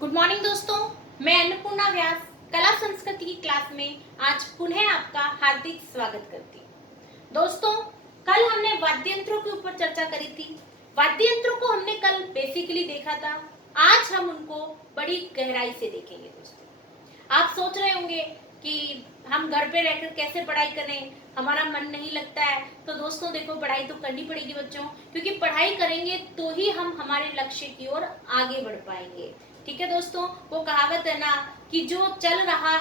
Good morning दोस्तों, मैं अन्नपूर्णा व्यास कला संस्कृति की क्लास में आज पुनः आपका हार्दिक स्वागत करती हूँ। दोस्तों, कल हमने वाद्य यंत्रों के ऊपर चर्चा करी थी। वाद्य यंत्रों को हमने कल बेसिकली देखा था। आज हम उनको बड़ी गहराई से देखेंगे। दोस्तों, आप सोच रहे होंगे कि हम घर पे रहकर कैसे पढ़ाई करें, हमारा मन नहीं लगता है। तो दोस्तों देखो, पढ़ाई तो करनी पड़ेगी बच्चों, क्योंकि पढ़ाई करेंगे तो ही हम हमारे लक्ष्य की ओर आगे बढ़ पाएंगे। ठीक है दोस्तों, वो कहावत है ना कि जो चल रहा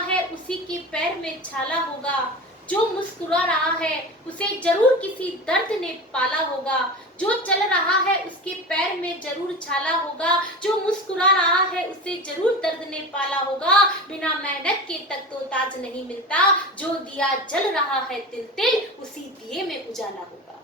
है उसी के पैर में छाला होगा, जो मुस्कुरा रहा है उसे जरूर किसी दर्द ने पाला होगा, जो चल रहा है उसके पैर में जरूर छाला होगा, जो मुस्कुरा रहा है उसे जरूर दर्द ने पाला होगा, बिना मेहनत के तक तो ताज नहीं मिलता, जो दिया जल रहा है तिल तिल उसी दिए में उजाला होगा।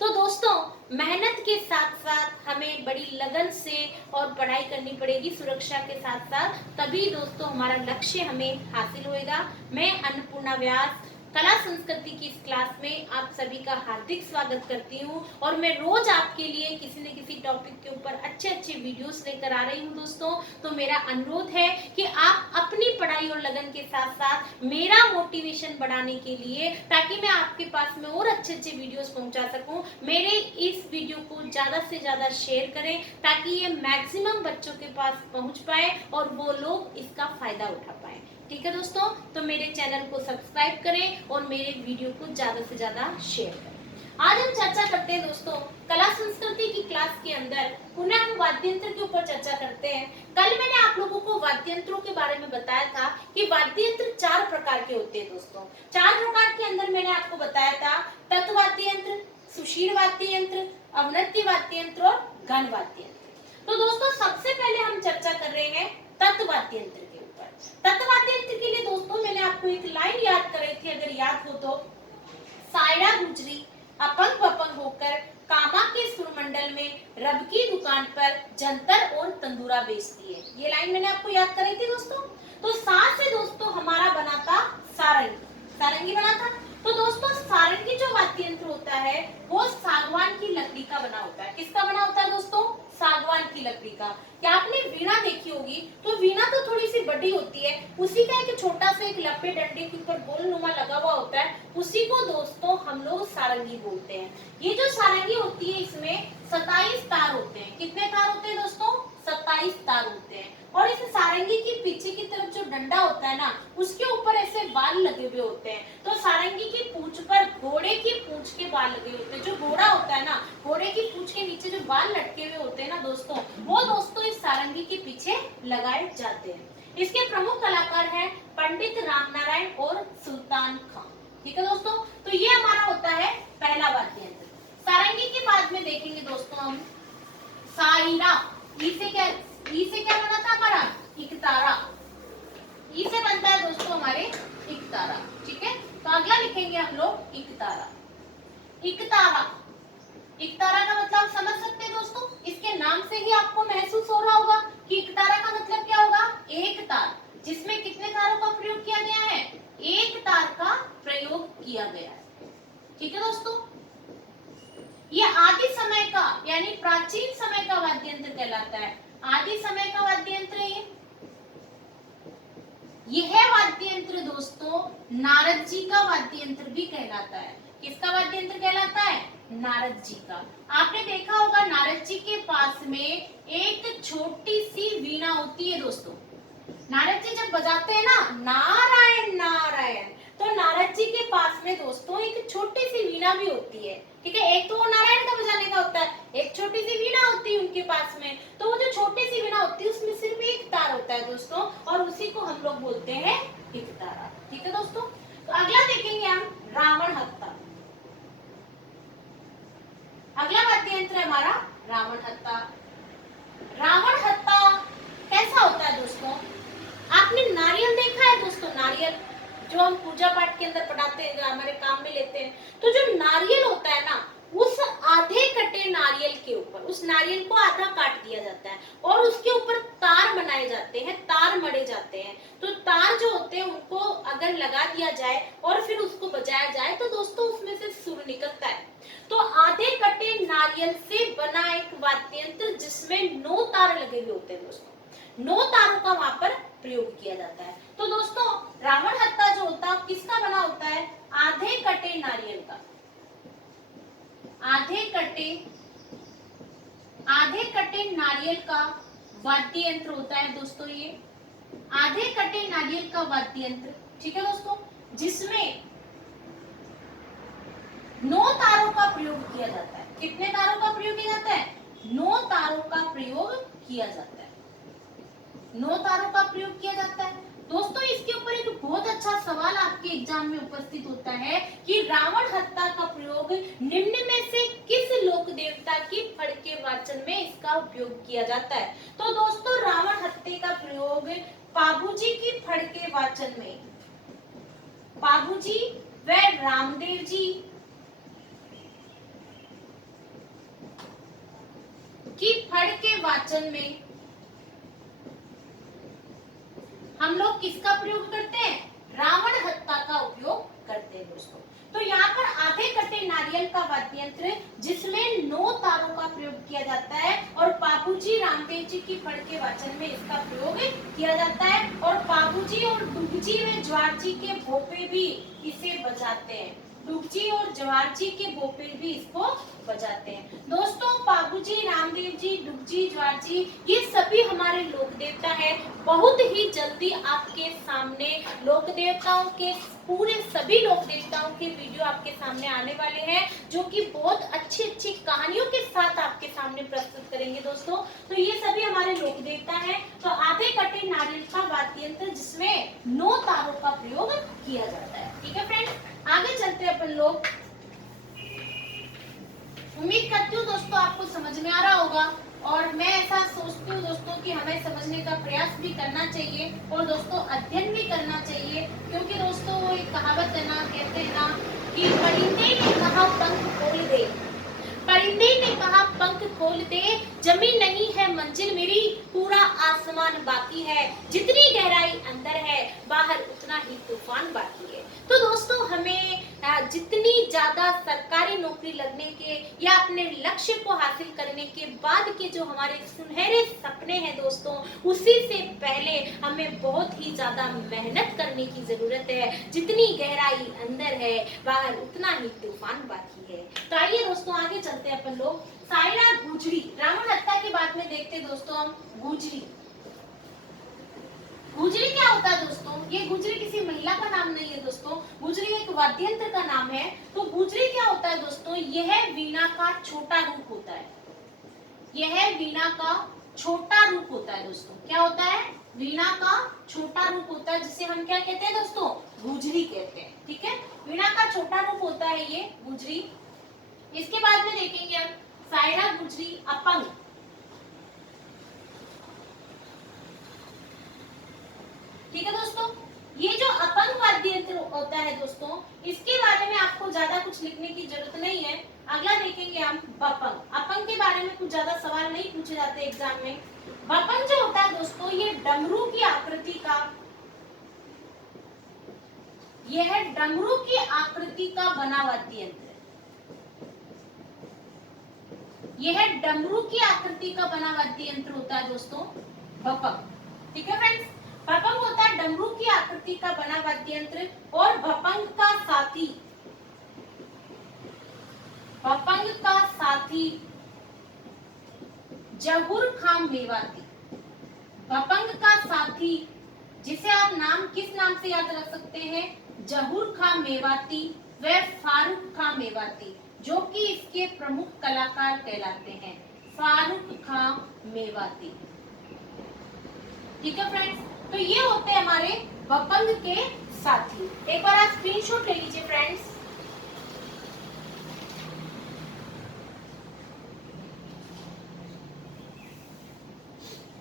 तो दोस्तों, मेहनत के साथ साथ हमें बड़ी लगन से और पढ़ाई करनी पड़ेगी सुरक्षा के साथ साथ, तभी दोस्तों हमारा लक्ष्य हमें हासिल होएगा। मैं अन्नपूर्णा व्यास कला संस्कृति की इस क्लास में आप सभी का हार्दिक स्वागत करती हूँ और मैं रोज आपके लिए किसी न किसी टॉपिक के ऊपर अच्छे अच्छे वीडियोस लेकर आ रही हूँ। दोस्तों, तो मेरा अनुरोध है कि आप अपनी पढ़ाई और लगन के साथ साथ मेरा मोटिवेशन बढ़ाने के लिए, ताकि मैं आपके पास में और अच्छे अच्छे वीडियोस पहुंचा सकूं, मेरे इस वीडियो को ज्यादा से ज्यादा शेयर करें ताकि ये मैक्सिमम बच्चों के पास पहुंच पाए और वो लोग इसका फायदा उठा पाए। ठीक है दोस्तों, तो मेरे चैनल को सब्सक्राइब करें और मेरे वीडियो को ज्यादा से ज्यादा शेयर करें। आज हम चर्चा करते हैं दोस्तों कला संस्कृति की क्लास के अंदर पुनः हम वाद्य यंत्र के ऊपर चर्चा करते हैं। कल मैंने आप लोगों को वाद्य यंत्रों के बारे में बताया था कि वाद्य यंत्र 4 प्रकार के होते हैं। दोस्तों, 4 प्रकार के अंदर मैंने आपको बताया था तत्व वाद्य यंत्र, सुशील वाद्य यंत्र, अवनति वाद्य यंत्र और घन वाद्य यंत्र। तो दोस्तों, सबसे पहले हम चर्चा कर रहे हैं तत्व वाद्य यंत्र के ऊपर। तत्व वाद्य यंत्र के लिए दोस्तों मैंने आपको एक लाइन याद कराई थी, अगर याद हो तो, सायरा गुजरी अपंग वपंग होकर कामा के सुरमंडल में रब की दुकान पर जंतर और तंदूरा बेचती है। ये लाइन मैंने आपको याद कराई थी दोस्तों। तो साथ से दोस्तों हमारा बना था सारंगी। सारंगी बना था। तो दोस्तों, सारंगी जो वाद्य यंत्र होता है वो सागवान की लकड़ी का बना होता है। किसका बना होता है दोस्तों? सागवान की लकड़ी का। क्या आपने वीणा देखी होगी? तो वीणा तो थोड़ी सी बड़ी होती है, उसी का एक छोटा सा एक लंबे डंडे के ऊपर गोलनुमा लगा हुआ होता है, उसी को दोस्तों हम लोग सारंगी बोलते हैं। ये जो सारंगी होती है इसमें 27 तार होते हैं। कितने तार होते हैं दोस्तों? 27 तार होते हैं। और इस सारंगी के पीछे की तरफ जो डंडा होता है ना, उसके ऊपर ऐसे बाल लगे हुए होते हैं। तो सारंगी की पूंछ पर घोड़े की पूंछ के बाल लगे होते हैं। जो घोड़ा होता है ना, घोड़े की पूंछ के नीचे जो बाल लटके हुए होते हैं ना दोस्तों, वो दोस्तों इस सारंगी के पीछे लगाए जाते हैं। इसके प्रमुख कलाकार हैं पंडित रामनारायण और सुल्तान खां। ठीक है दोस्तों, तो ये हमारा होता है पहला वाद्य यंत्र। सारंगी के बाद में देखेंगे दोस्तों हम साइरा। ई से क्या बना था हमारा? इकतारा। ई से बनता है दोस्तों हमारे इकतारा। ठीक है, तो अगला लिखेंगे हम लोग इकतारा। इकतारा, इकतारा का मतलब समझ सकते हैं दोस्तों। इसके नाम से ही आपको महसूस हो रहा होगा कि इकतारा का मतलब क्या होगा? एक तार, जिसमें कितने तारों का प्रयोग किया गया है? एक तार का प्रयोग किया गया है। ठीक है दोस्तों, ये आदि समय का यानी प्राचीन समय का वाद्य यंत्र कहलाता है। आदि समय का वाद्य यंत्र है यह वाद्य यंत्र दोस्तों नारद जी का वाद्य यंत्र भी कहलाता है। किसका वाद्य यंत्र कहलाता है? नारद जी का। आपने देखा होगा नारद जी के पास में एक छोटी सी वीणा होती है दोस्तों। नारद जी जब बजाते हैं ना, नारायण नारायण, तो नारद जी के पास में दोस्तों एक छोटी सी वीणा भी होती है। ठीक है, एक तो वो नारायण का बजाने का होता है, एक छोटी सी वीणा होती है उनके पास में। तो वो जो छोटी सी वीणा होती है उसमें सिर्फ एक तार होता है दोस्तों, और उसी को हम लोग बोलते हैं इकतारा। ठीक है दोस्तों, तो अगला देखेंगे हम रावण हत्ता। अगला वाद्य यंत्र है हमारा रावण हत्ता। रावण हत्ता कैसा होता है दोस्तों? आपने नारियल देखा है दोस्तों? नारियल जो हम पूजा पाठ के अंदर पढ़ाते हैं, हमारे काम में लेते हैं, तो जो नारियल होता है ना, उस आधे कटे नारियल के ऊपर, उस नारियल को आधा काट दिया जाता है और उसके ऊपर तार बनाए जाते हैं, तार मढ़े जाते हैं। तो तार जो होते हैं उनको अगर लगा दिया जाए और फिर उसको बजाया जाए तो दोस्तों उसमें से सुर निकलता है। तो आधे कटे नारियल से बना एक वाद्य यंत्र जिसमें 9 तार लगे हुए होते हैं दोस्तों। 9 तारों का वहां पर प्रयोग किया जाता है। तो दोस्तों रावण हत्ता जो होता है किसका बना होता है? आधे कटे नारियल का। आधे कटे नारियल का वाद्य यंत्र होता है दोस्तों ये। आधे कटे नारियल का वाद्य यंत्र, ठीक है दोस्तों, जिसमें 9 तारों का प्रयोग किया जाता है। कितने तारों का प्रयोग किया जाता है? 9 तारों का प्रयोग किया जाता है। 9 तारों का प्रयोग किया जाता है। दोस्तों इसके ऊपर एक बहुत अच्छा सवाल आपके एग्जाम में उपस्थित होता है कि रावण हत्ता का प्रयोग निम्न में से किस लोक देवता की फड़के वाचन में इसका उपयोग किया जाता है? तो दोस्तों रावण हत्ते का प्रयोग पाबूजी की फड़के वाचन में, पाबूजी व रामदेव जी की फड़के वाचन में हम लोग किसका प्रयोग करते हैं? रावण हत्ता का उपयोग करते हैं दोस्तों। तो यहाँ पर आधे कटे नारियल का वाद्य यंत्र जिसमें 9 तारों का प्रयोग किया जाता है और पाबूजी रामदेव जी की फड़के वाचन में इसका प्रयोग किया जाता है। और पाबूजी और डुगजी व ज्वार जी के भोपे भी इसे बजाते हैं। डुगजी और ज्वार जी के भोपे भी इसको बजाते हैं। दोस्तों पाबूजी रामदेव जी, डुगजी, ज्वार जी ये सभी हमारे लोक देवता है। बहुत ही जल्दी आपके सामने लोक देवताओं के पूरे सभी लोक देवताओं के वीडियो आपके सामने आने वाले हैं, जो कि बहुत अच्छी अच्छी कहानियों के साथ आपके सामने प्रस्तुत करेंगे दोस्तों। तो ये सभी हमारे लोक देवता हैं। तो आधे कटे नारियल का वाद्य यंत्र जिसमें 9 तारों का प्रयोग किया जाता है। ठीक है फ्रेंड्स, आगे चलते हैं अपन लोग। उम्मीद करती हूँ दोस्तों आपको समझ में आ रहा होगा और मैं ऐसा सोचती हूँ दोस्तों कि हमें समझने का प्रयास भी करना चाहिए और दोस्तों अध्ययन भी करना चाहिए, क्योंकि दोस्तों वो एक कहावत है ना, कहते हैं ना कि परिंदे ने कहा पंख खोल दे, परिंदे ने कहा पंख खोल दे, जमीन नहीं है मंजिल मेरी, पूरा आसमान बाकी है, जितनी गहराई अंदर है बाहर उतना ही तूफान बाकी है। तो दोस्तों हमें जितनी ज्यादा सरकारी नौकरी लगने के या अपने लक्ष्य को हासिल करने के बाद के जो हमारे सुनहरे सपने हैं दोस्तों, उसी से पहले हमें बहुत ही ज्यादा मेहनत करने की जरूरत है। जितनी गहराई अंदर है बाहर उतना ही तूफान बाकी है। तो आइए दोस्तों आगे चलते हैं अपन लोग। सायरा गुजरी, रावण हत्या के बाद में देखते हैं दोस्तों हम गुजरी। गुजरी क्या होता है दोस्तों? ये गुजरी किसी महिला का नाम नहीं है दोस्तों, गुजरी एक वाद्य यंत्र का नाम है। तो गुजरी क्या होता है दोस्तों? यह वीणा का छोटा रूप होता है। यह वीणा का छोटा रूप होता है दोस्तों। क्या होता है? वीणा का छोटा रूप होता है, जिसे हम क्या कहते हैं दोस्तों? गुजरी कहते हैं। ठीक है, वीणा का छोटा रूप होता है ये गुजरी। इसके बाद में देखेंगे हम सायरा गुजरी अपंग। ठीक है दोस्तों, ये जो अपंग वाद्य यंत्र होता है दोस्तों, इसके बारे में आपको ज्यादा कुछ लिखने की जरूरत नहीं है। अगला देखेंगे हम बपंग। अपंग के बारे में कुछ ज्यादा सवाल नहीं पूछे जाते एग्जाम में। बपंग जो होता है दोस्तों, ये डमरू की आकृति का, यह डमरू की आकृति का बना वाद्य यंत्र है। यह डमरू की आकृति का बना वाद्य यंत्र होता है दोस्तों बपंग। ठीक है फ्रेंड्स, बपंग होता है डमरू की आकृति का बना वाद्य यंत्र। और बपंग का साथी, बपंग का साथी जहूर खां मेवाती। बपंग का साथी जिसे आप नाम किस नाम से याद रख सकते हैं? जहूर खां मेवाती व फारूक खां मेवाती, जो कि इसके प्रमुख कलाकार कहलाते हैं। फारूक खां मेवाती। ठीक है फ्रेंड्स, तो ये होते हैं हमारे बपंग के साथी। एक बार आप स्क्रीनशॉट ले लीजिए फ्रेंड्स।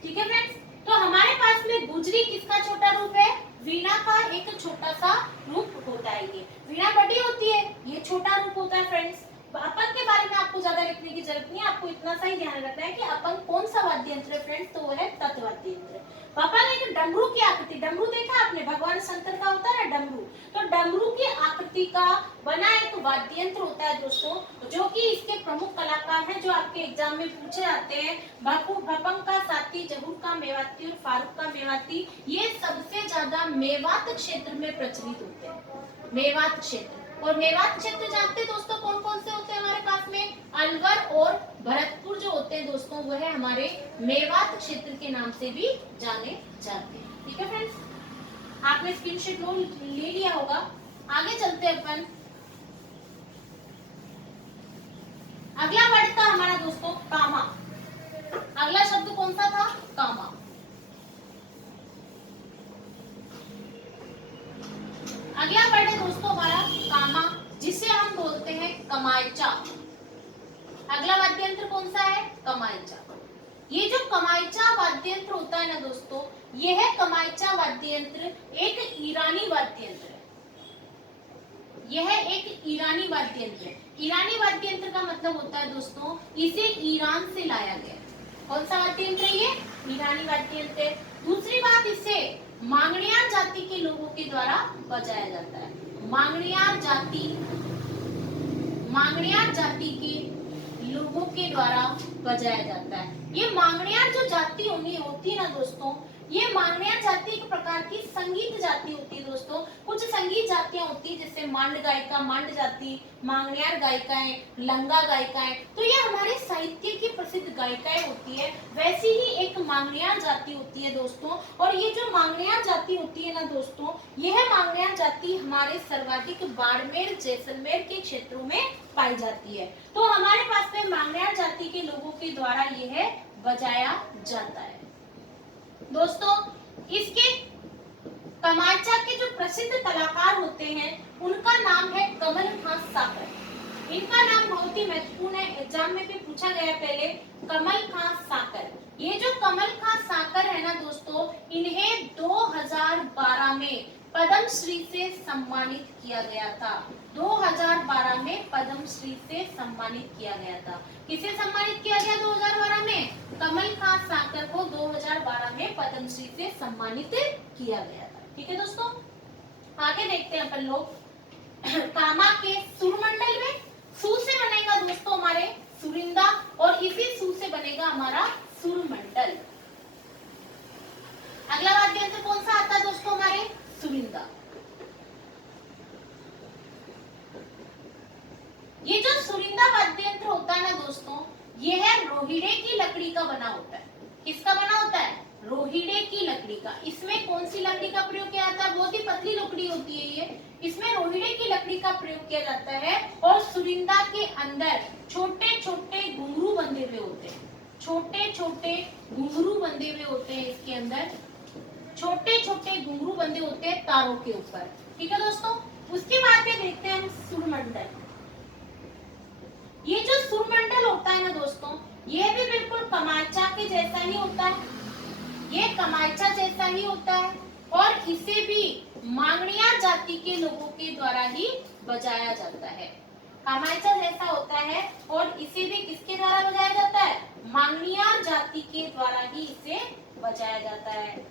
ठीक है फ्रेंड्स, तो हमारे पास में गुजरी किसका छोटा रूप है? वीणा का एक छोटा सा रूप होता है। ये वीणा बड़ी होती है, ये छोटा रूप होता है फ्रेंड्स। अपन के बारे में आपको ज्यादा लिखने की जरूरत नहीं है, आपको इतना सा ही ध्यान रखना है कि अपन कौन सा वाद्य यंत्र है फ्रेंड्स, तो वो है तत्वाद्य यंत्र। अपन एक डमरू की आकृति, डमरू देखा आपने, भगवान शंकर का होता है ना डमरू, तो डमरू की आकृति का बना एक वाद्य यंत्र होता है दोस्तों, जो कि इसके प्रमुख कलाकार हैं जो आपके एग्जाम में पूछे जाते हैं। भपंग का साथी, जहूर का मेवाती और फारूक का मेवाती, ये सबसे ज्यादा मेवात क्षेत्र में प्रचलित होते हैं, मेवात क्षेत्र। और मेवात क्षेत्र जानते हैं दोस्तों कौन कौन से होते हैं हमारे पास में, अलवर और भरतपुर जो होते हैं दोस्तों, वह हमारे मेवात क्षेत्र के नाम से भी जाने जाते हैं। ठीक है फ्रेंड्स, आपने स्क्रीनशॉट ले लिया होगा। आगे चलते हैं अपन, अगला वर्ड था हमारा दोस्तों कामा। अगला शब्द कौन सा था, कामा। अगला वर्ड है दोस्तों हमारा कामा, जिसे हम बोलते हैं कमायचा। अगला वाद्य यंत्र कौन सा है, कमायचा। ये जो कमायचा वाद्य यंत्र होता है ना दोस्तों, यह कमायचा वाद्य यंत्र एक ईरानी वाद्य यंत्र है। यह एक ईरानी वाद्य यंत्र है। ईरानी वाद्य यंत्र का मतलब होता है दोस्तों, इसे ईरान से लाया गया। कौन सा वाद्य यंत्र है ये, ईरानी वाद्य यंत्र। दूसरी बात, इसे मांगणियार जाति के लोगों के द्वारा बजाया जाता है। मांगणियार जाति के लोगों के द्वारा बजाया जाता है। ये मांगणियार जो जाति होती है ना दोस्तों, ये मांगणियार जाति एक प्रकार की संगीत जाति होती है दोस्तों। कुछ संगीत जातियां होती है जैसे मांड गायिका, मांड जाति, मांगणियार गायिकाएं, लंगा गायिकाएं, तो ये हमारे साहित्य की प्रसिद्ध गायिकाएं होती है। वैसी ही एक मांगणियार जाति होती है दोस्तों। और ये जो मांगणियार जाति होती है ना दोस्तों, यह मांगणियार जाति हमारे सर्वाधिक बाड़मेर, जैसलमेर के क्षेत्रों में पाई जाती है। तो हमारे पास में मांगणियार जाति के लोगों के द्वारा यह बजाया जाता है दोस्तों। इसके कमायचा के जो प्रसिद्ध कलाकार होते हैं उनका नाम है कमल खां साकर। इनका नाम बहुत ही महत्वपूर्ण है, एग्जाम में भी पूछा गया पहले, कमल खां साकर। ये जो कमल खां साकर है ना दोस्तों, इन्हें 2012 में पद्मश्री से सम्मानित किया गया था। 2012 में पद्मश्री से सम्मानित किया गया था। किसे सम्मानित किया गया 2012 में, कमल खां साकर को 2012 में पद्मश्री से सम्मानित किया गया था। ठीक है दोस्तों, आगे देखते हैं अपन लोग कामा के सुरमंडल में। सू से बनेगा दोस्तों हमारे सुरिंदा, और इसी सू से बनेगा हमारा सुरमंडल। अगला वाद्य यंत्र कौन सा आता है दोस्तों, हमारे सुरिंदा। ये जो सुरिंदा वाद्य यंत्र होता है ना दोस्तों, ये है रोहिड़े की लकड़ी का बना होता है। किसका बना होता है, रोहिड़े की लकड़ी का। इसमें कौन सी लकड़ी का प्रयोग किया जाता है, बहुत ही पतली लकड़ी होती है ये। इसमें रोहिड़े की लकड़ी का प्रयोग किया जाता है। और सुरिंदा के अंदर छोटे छोटे घुंघरू बंधे हुए होते हैं। छोटे छोटे घुंघरू बंधे हुए होते हैं, इसके अंदर छोटे छोटे घुंघरू बंधे होते हैं तारों के ऊपर। ठीक है दोस्तों, उसके बाद में देखते हैं हम सुरमंडल। ये जो सुरमंडल होता है ना दोस्तों, ये भी बिल्कुल कमायचा के जैसा ही होता है। ये कमायचा जैसा ही होता है, और इसे भी मांगणियार जाति के लोगों के द्वारा ही बजाया जाता है। कमायचा जैसा होता है, और इसे भी किसके द्वारा बजाया जाता है, मांगणियार जाति के द्वारा ही इसे बजाया जाता है।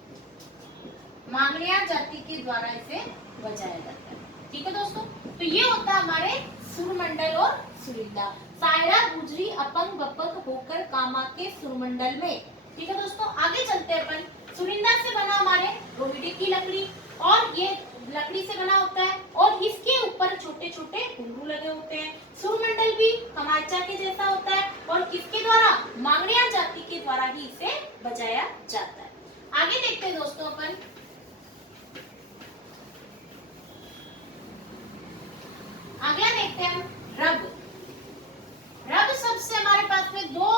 मांगणियार जाति के द्वारा इसे बजाया जाता है। ठीक है दोस्तों, तो ये होता है हमारे सुरमंडल और सुरिंदा। सायरा गुजरी अपंग बपक होकर कामा के सुरमंडल में। ठीक है दोस्तों, आगे चलते हैं अपन। सुरिंदा से बना हमारे रोहिड़े की लकड़ी, और ये लकड़ी से बना होता है, और इसके ऊपर छोटे छोटे घुंघरू लगे होते हैं। सुरमंडल भी कमायचा के जैसा होता है, और किसके द्वारा, मांगणियार जाति के द्वारा ही इसे बजाया जाता है। आगे देखते हैं दोस्तों अपन, अगला देखते हैं हम रब। रब शब्द से हमारे पास में दो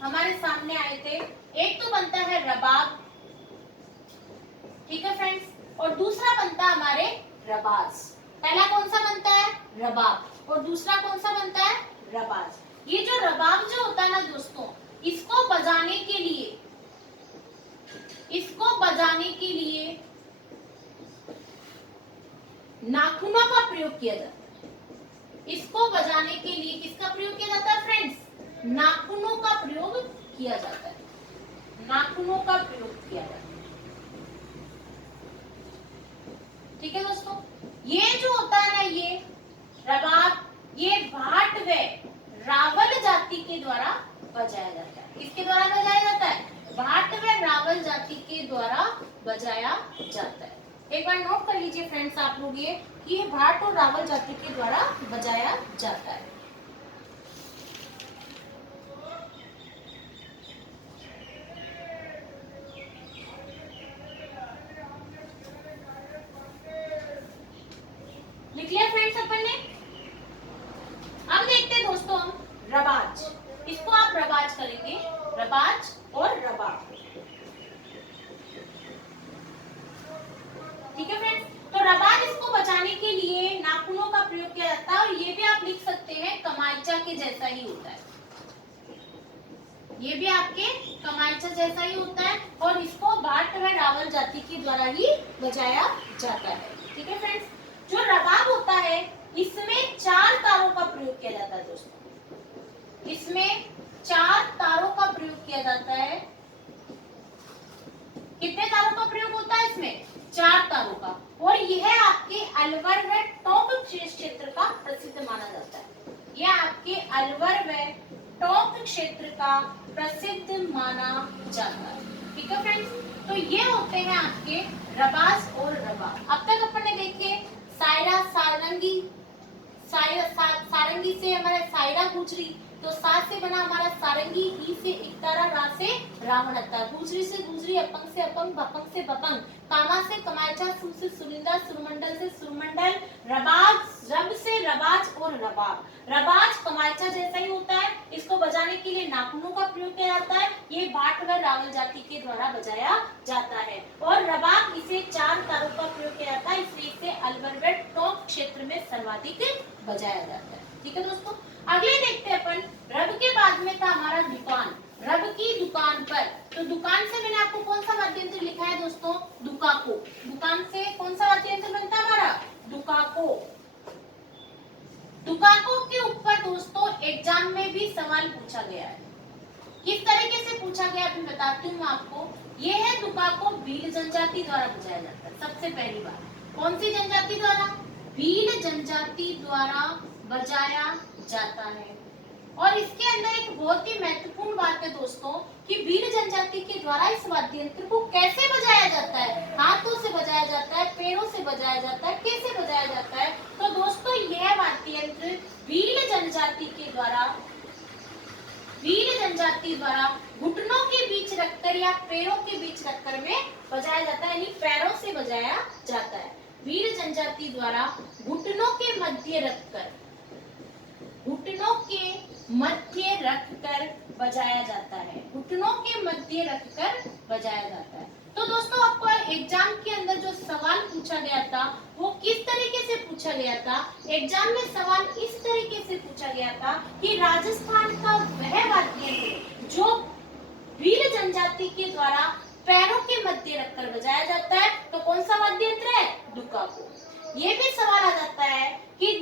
हमारे सामने आए थे। एक तो बनता है रबाब, ठीक है फ्रेंड्स, और दूसरा बनता है हमारे रबाज। पहला कौन सा बनता है, रबाब, और दूसरा कौन सा बनता है, रबाज। ये जो रबाब जो होता है ना दोस्तों, इसको बजाने के लिए नाखूनों का प्रयोग किया जाता है। इसको बजाने के लिए किसका प्रयोग किया जाता है फ्रेंड्स? नाखूनों का प्रयोग किया जाता है, नाखूनों का प्रयोग किया जाता है। ठीक है दोस्तों, ये जो होता है ना, ये रबाब, ये भाट व रावल जाति के द्वारा बजाया जाता है। किसके द्वारा बजाया जाता है? भाट व रावल जाति के द्वारा बजाया जाता है। एक बार नोट कर लीजिए फ्रेंड्स आप लोग ये कि ये भाट और रावल जाति के द्वारा बजाया जाता है। लिख लिया फ्रेंड्स अपन ने। अब देखते हैं दोस्तों हम रबाज, इसको आप रबाज करेंगे, रबाज और रबाब। ठीक है फ्रेंड्स, तो रबाज इसको बजाने के लिए नाखूनों का प्रयोग किया जाता है और ये भी आप लिख सकते हैं कमाइचा के जैसा ही होता है, ये भी आपके कमाइचा जैसा ही होता है और इसको भाट व रावल जाति के द्वारा ही बजाया जाता है। ठीक है फ्रेंड्स, जो रबाब होता है इसमें 4 तारों का प्रयोग किया जाता है दोस्तों, इसमें 4 तारों का प्रयोग किया जाता है। कितने तारों का प्रयोग होता है इसमें? 4 तारों का, और यह आपके अलवर व टोंक क्षेत्र का प्रसिद्ध माना जाता है। यह आपके अलवर व टोंक क्षेत्र का प्रसिद्ध माना जाता है। ठीक है फ्रेंड्स, तो ये होते हैं आपके रबाज और रबाब। अब तक अपन ने देखे सायरा सारंगी, सारंगी से हमारा सायरा गुजरी, तो सा से बना हमारा सारंगी, ई से एकतारा, रा से रावणता, गुजरी से गुजरी, अपंग से अपंग, भपंग से भपंग, कामा से कमायचा, सु से सुरिंदा, सुरमंडल से सुरमंडल, रबाज, रब से रबाज और रबाब। रबाज कमायचा जैसा ही होता है, इसको बजाने के लिए नाखूनों का प्रयोग किया जाता है। ये भाट व रावल जाति के द्वारा बजाया जाता है और रबाब इसे 4 तारों का प्रयोग किया जाता है, इसलिए इसे अलवर व टोंक क्षेत्र में सर्वाधिक बजाया जाता है। ठीक है दोस्तों, अगले देखते हैं अपन रब के बाद में था हमारा दुकान। रब की दुकान पर, तो दुकान से मैंने आपको कौन सा वाद्य यंत्र लिखा है दोस्तों? दुकाको। दुकान से कौन सा वाद्य यंत्र बनता है हमारा? दुकाको। दुकाको के ऊपर दोस्तों एग्जाम में भी सवाल पूछा गया है। किस तरीके से पूछा गया अभी बताती हूँ आपको। ये है दुकाको, भील जनजाति द्वारा बजाया जाता है। सबसे पहली बात, कौन सी जनजाति द्वारा? भील जनजाति द्वारा बजाया जाता है। और इसके अंदर एक बहुत ही महत्वपूर्ण बात है दोस्तों कि भील जनजाति के द्वारा इस वाद्य यंत्र को कैसे बजाया जाता है। हाथों से बजाया जाता है, पैरों से बजाया जाता है, कैसे बजाया जाता है? तो दोस्तों यह वाद्य यंत्र भील जनजाति द्वारा घुटनों के बीच रखकर या पैरों के बीच रखकर में बजाया जाता है, यानी पैरों से बजाया जाता है। भील जनजाति द्वारा घुटनों के मध्य रखकर, घुटनों के मध्य रखकर बजाया जाता है, घुटनों के मध्य रखकर बजाया जाता है। तो दोस्तों आपको एग्जाम के अंदर जो सवाल पूछा गया था वो किस तरीके से पूछा गया था? एग्जाम में सवाल इस तरीके से पूछा गया था कि राजस्थान का वह वाद्य यंत्र जो भील जनजाति के द्वारा पैरों के मध्य रखकर बजाया जाता है, तो कौन सा वाद्य यंत्र है? दुकाको। ये भी सवाल आ जाता है कि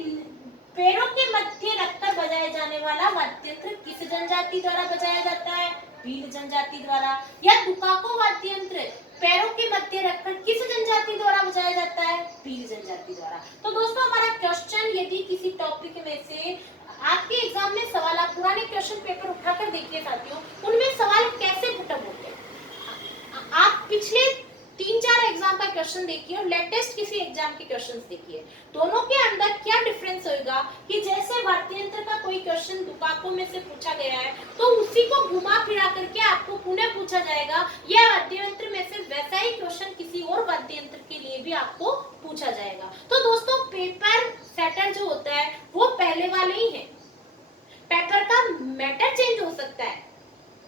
पैरों के मध्य रखकर बजाया जाने वाला वाद्य यंत्र किस जनजाति द्वारा बजाया जाता है? भील जनजाति द्वारा। या दुकाको वाद्य यंत्र पैरों के मध्य रखकर किस जनजाति द्वारा बजाया जाता है? भील जनजाति द्वारा। तो दोस्तों हमारा क्वेश्चन, यदि किसी टॉपिक में से आपके एग्जाम में सवाल, आप पुराने क्वेश्चन पेपर उठाकर देखिए साथियों, उनमें सवाल कैसे पुटअप होते हैं। आप पिछले 3-4 एग्जाम का क्वेश्चन देखिए और लेटेस्ट किसी एग्जाम के क्वेश्चन देखिए, दोनों के अंदर क्या डिफरेंस होगा कि जैसे वाद्य यंत्र का कोई क्वेश्चन दुकाको में से पूछा गया है तो उसी को घुमा फिरा करके आपको पुनः पूछा जाएगा, या वाद्य यंत्र में से वैसा ही क्वेश्चन किसी और वाद्य यंत्र के लिए भी आपको पूछा जाएगा। तो दोस्तों पेपर सेटर जो होता है वो पहले वाले ही है, पेपर का मैटर चेंज हो सकता है,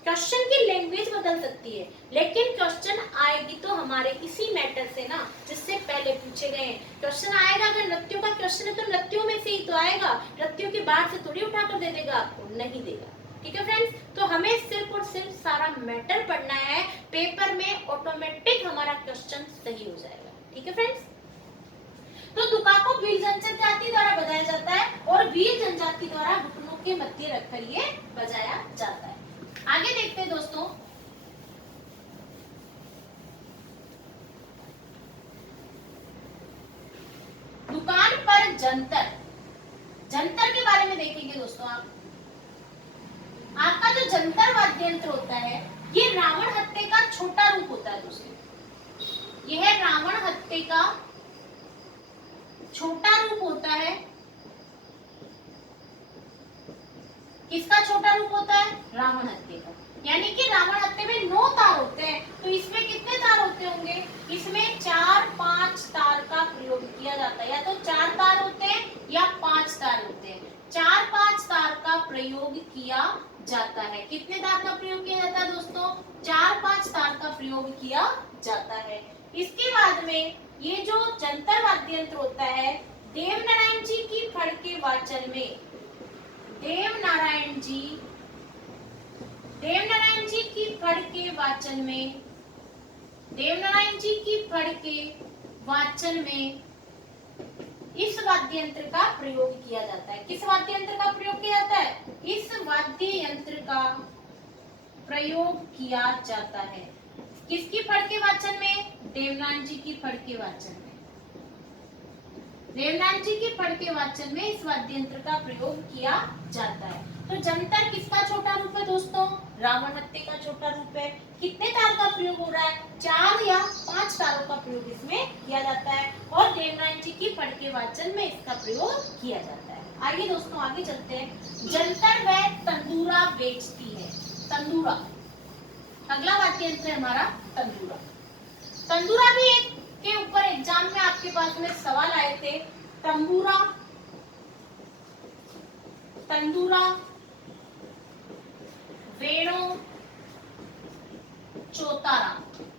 क्वेश्चन की लैंग्वेज बदल सकती है, लेकिन क्वेश्चन आएगी तो हमारे इसी मैटर से ना जिससे पहले पूछे गए हैं। क्वेश्चन आएगा, अगर नृत्यों का क्वेश्चन है तो नृत्यों में से ही तो आएगा, नृत्यों के बाद से थोड़ी उठाकर दे देगा आपको, नहीं देगा। ठीक है फ्रेंड्स, तो हमें सिर्फ और सिर्फ सारा मैटर पढ़ना है, पेपर में ऑटोमेटिक हमारा क्वेश्चन सही हो जाएगा। ठीक है फ्रेंड्स, तो दुका को भील जनजाति द्वारा बजाया जाता है और भील जनजाति द्वारा घुटनों के मध्य रखकर ये बजाया जाता है। आगे देखते हैं दोस्तों, दुकान पर जंतर। जंतर के बारे में देखेंगे दोस्तों। आपका जो जंतर वाद्य यंत्र होता है ये रावण हत्थे का छोटा रूप होता है दोस्तों। यह रावण हत्थे का छोटा रूप होता है। किसका छोटा रूप होता है? रावण हत्थे का। यानी कि रावण हत्थे में 9 तार होते हैं, तो इसमें कितने तार होते होंगे? इसमें 4-5 तार का प्रयोग किया जाता है। या तो 4 तार होते हैं या 5 तार होते हैं। 4-5 तार का प्रयोग किया जाता है। कितने तार का प्रयोग किया जाता है दोस्तों? 4-5 तार का प्रयोग किया जाता है। इसके बाद में ये जो जंतर वाद्य यंत्र होता है, देवनारायण जी की फड़ के वाचन में, देवनारायण जी की फड़ के वाचन में, देवनारायण जी की फड़ के वाचन में इस वाद्य यंत्र का प्रयोग किया जाता है। किस वाद्य यंत्र का प्रयोग किया जाता है? इस वाद्य यंत्र का प्रयोग किया जाता है। किसकी फड़ के वाचन में? देवनारायण जी की फड़ के वाचन में। देवनारायण जी की फड़ के वाचन में इस वाद्य यंत्र का प्रयोग किया जाता है। तो जंतर किसका छोटा रूप है दोस्तों? रावण हत्थे का छोटा रूप है। कितने तार का प्रयोग हो रहा है? 4 या 5 तारों का प्रयोग इसमें किया जाता है और देवनारायण जी की फड़ के वाचन में इसका प्रयोग किया जाता है। आइए दोस्तों आगे चलते हैं। जंतर व तंदूरा बेचती है। तंदूरा अगला वाद्य यंत्र है हमारा तंदूरा। तंदूरा भी एक के ऊपर एग्जाम में आपके पास में सवाल आए थे। तंबूरा, तंदूरा, वेणु, चौतारा,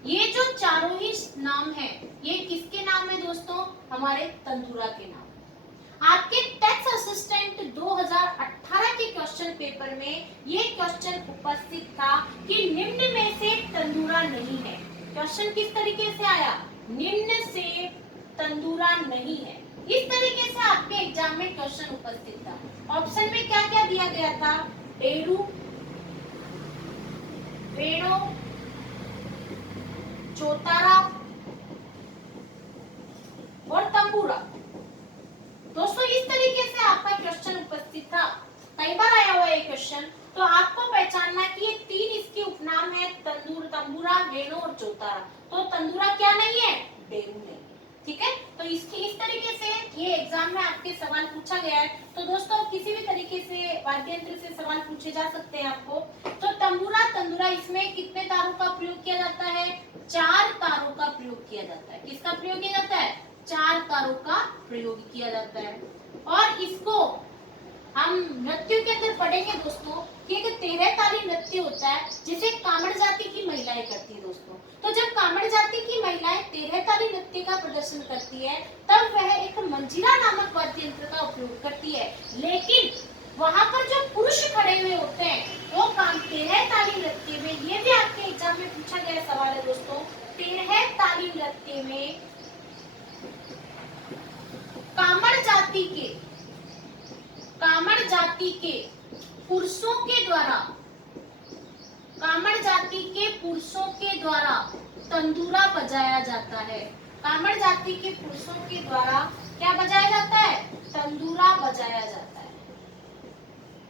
ये जो चारों ही नाम है ये किसके नाम है दोस्तों? हमारे तंदूरा के नाम। आपके टैक्स असिस्टेंट 2018 के क्वेश्चन पेपर में ये क्वेश्चन उपस्थित था कि निम्न में से तंदूरा नहीं है। क्वेश्चन किस तरीके से आया? निम्न से तंदूरा नहीं है। इस तरीके से आपके एग्जाम में क्वेश्चन उपस्थित था। ऑप्शन में क्या क्या दिया गया था? डेरू, वेणु, चौतारा और तंबूरा। दोस्तों इस तरीके से आपका क्वेश्चन उपस्थित था। कई बार आया हुआ ये क्वेश्चन। तो आपको पहचानना कि ये 3 इसके उपनाम है, तंबूरा, वेणु और चौतारा। तो तंदूरा क्या नहीं है? डेरू नहीं। ठीक है, तो इसकी इस तरीके से ये एग्जाम में आपके सवाल पूछा गया है। तो दोस्तों किसी भी तरीके से वाद्य यंत्र से सवाल पूछे जा सकते हैं आपको। तो तंबूरा, तंदूरा, इसमें कितने तारों का प्रयोग किया जाता है? 4 तारों का प्रयोग किया जाता है। किसका प्रयोग किया जाता है? 4 तारों का प्रयोग किया जाता है। और इसको हम नृत्यों के अंदर पढ़ेंगे दोस्तों कि एक 13 ताली नृत्य होता है जिसे कामड़ जाति की महिलाएं करती है दोस्तों। तो जब कामड़ जाति की महिलाएं 13 ताली नृत्य का प्रदर्शन करती है तब वह एक मंजीरा नामक वाद्य यंत्र का उपयोग करती है। लेकिन वहां पर जो पुरुष खड़े हुए होते हैं वो 13 ताली नृत्य में, ये भी आपके एग्जाम में पूछा गया सवाल है दोस्तों, 13 ताली नृत्य में कामड़ जाति के पुरुषों के द्वारा, कामड़ जाति के पुरुषों के द्वारा तंदूरा बजाया जाता है। कामड़ जाति के पुरुषों के द्वारा क्या बजाया जाता है? तंदूरा बजाया जाता है।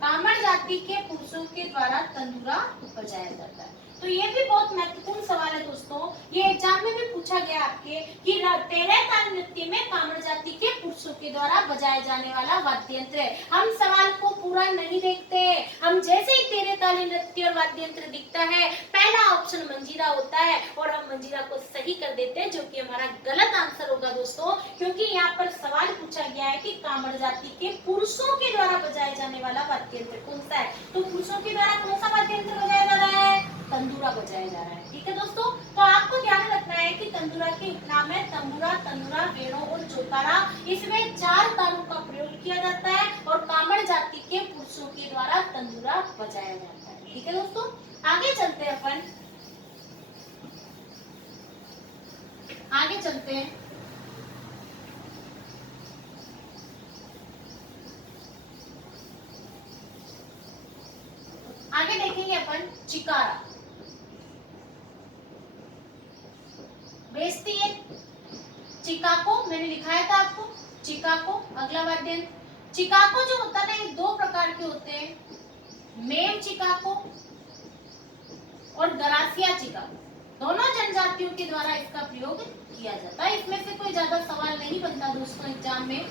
कामड़ जाति के पुरुषों के द्वारा तंदूरा बजाया जाता है। तो ये भी बहुत महत्वपूर्ण सवाल है दोस्तों। ये एग्जाम में भी पूछा गया आपके कि 13 ताल नृत्य में कामड़ जाति के पुरुषों के द्वारा बजाया जाने वाला वाद्य यंत्र है। हम सवाल को पूरा नहीं देखते, हम जैसे ही 13 ताली नृत्य और वाद्य यंत्र दिखता है पहला ऑप्शन मंजीरा होता है और हम मंजीरा को सही कर देते हैं, जो कि हमारा गलत आंसर होगा दोस्तों। क्योंकि यहाँ पर सवाल पूछा गया है कि कामड़ जाति के पुरुषों के द्वारा बजाया जाने वाला वाद्य यंत्र कौन सा है। तो पुरुषों के द्वारा कौन सा वाद्य यंत्र बजाया जा रहा है? तंदूरा बजाया जा रहा है। ठीक है दोस्तों, तो आपको ध्यान रखना है कि तंदूरा के उपनाम है तंबूरा, तंदूरा, वेणु और चौतारा। इसमें 4 तारों का प्रयोग किया जाता है और कामड़ जाति के पुरुषों के द्वारा तंदूरा बजाया जाता है। ठीक है दोस्तों, आगे चलते हैं अपन, आगे चलते हैं। भेजती है चिकाको, मैंने लिखाया था आपको चिकाको। अगला वाद्य यंत्र चिकाको जो होता है ना, दो प्रकार के होते हैं, मेव चिकाको और गरासिया चिकाको। दोनों जनजातियों के द्वारा इसका प्रयोग किया जाता है। इसमें से कोई ज्यादा सवाल नहीं बनता दोस्तों एग्जाम में।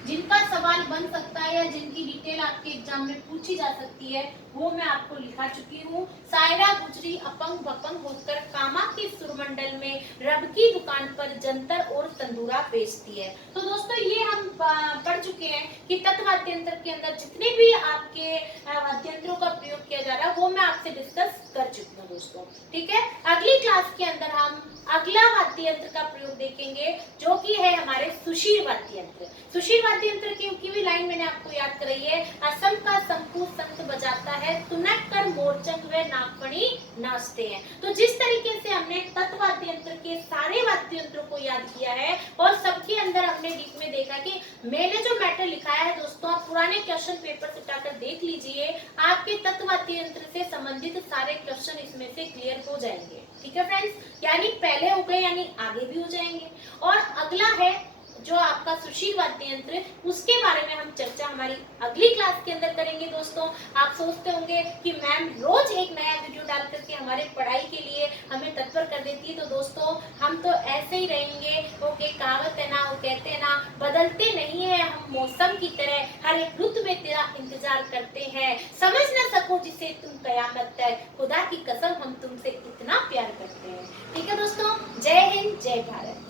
जिनका सवाल बन सकता है या जिनकी डिटेल आपके एग्जाम में पूछी जा सकती है वो मैं आपको लिखा चुकी हूँ। सायरा गुजरी अपंग बपंग होकर कामा के सुरमंडल में रब की दुकान पर जंतर और तंदूरा बेचती है। तो दोस्तों ये हम पढ़ चुके हैं कि तत् वाद्यंत्र के अंदर जितने भी आपके वाद्यंत्रों का प्रयोग किया जा रहा है वो मैं आपसे डिस्कस कर चुकी हूँ दोस्तों। ठीक है, अगली क्लास के अंदर हम अगला वाद्य यंत्र का प्रयोग देखेंगे जो कि है हमारे सुशीर वाद्य यंत्र। सुशीर वाद्य यंत्र की भी लाइन मैंने आपको याद कराई है। असम का शंखु संत बजाता है, तुनक कर मोरचंग व नागफणी नाचते हैं। तो जिस तरीके से हमने तत् वाद्य यंत्र के सारे वाद्य यंत्रों को याद किया है और सबके अंदर हमने डीप में देखा कि मैंने जो मैटर लिखाया है दोस्तों, आप पुराने क्वेश्चन पेपर से उठाकर देख लीजिए, आपके तत् वाद्य यंत्र से संबंधित सारे क्वेश्चन इसमें से क्लियर हो जाएंगे। ठीक है फ्रेंड्स, यानी पहले हो गए यानी आगे भी हो जाएंगे। और अगला है जो आपका सुशील वाद्य यंत्र, उसके बारे में हम चर्चा हमारी अगली क्लास के अंदर करेंगे दोस्तों। आप सोचते होंगे कि मैम रोज एक नया वीडियो डाल करके हमारे पढ़ाई के लिए हमें तत्पर कर देती है। तो दोस्तों हम तो ऐसे ही रहेंगे। ओके, कहावत है ना, वो कहते हैं ना, बदलते नहीं है हम मौसम की तरह, हर एक रुत में तेरा इंतजार करते हैं। समझ न सको जिसे तुम कयामत तक, खुदा की कसम हम तुमसे इतना प्यार करते हैं। ठीक है दोस्तों, जय हिंद जय भारत।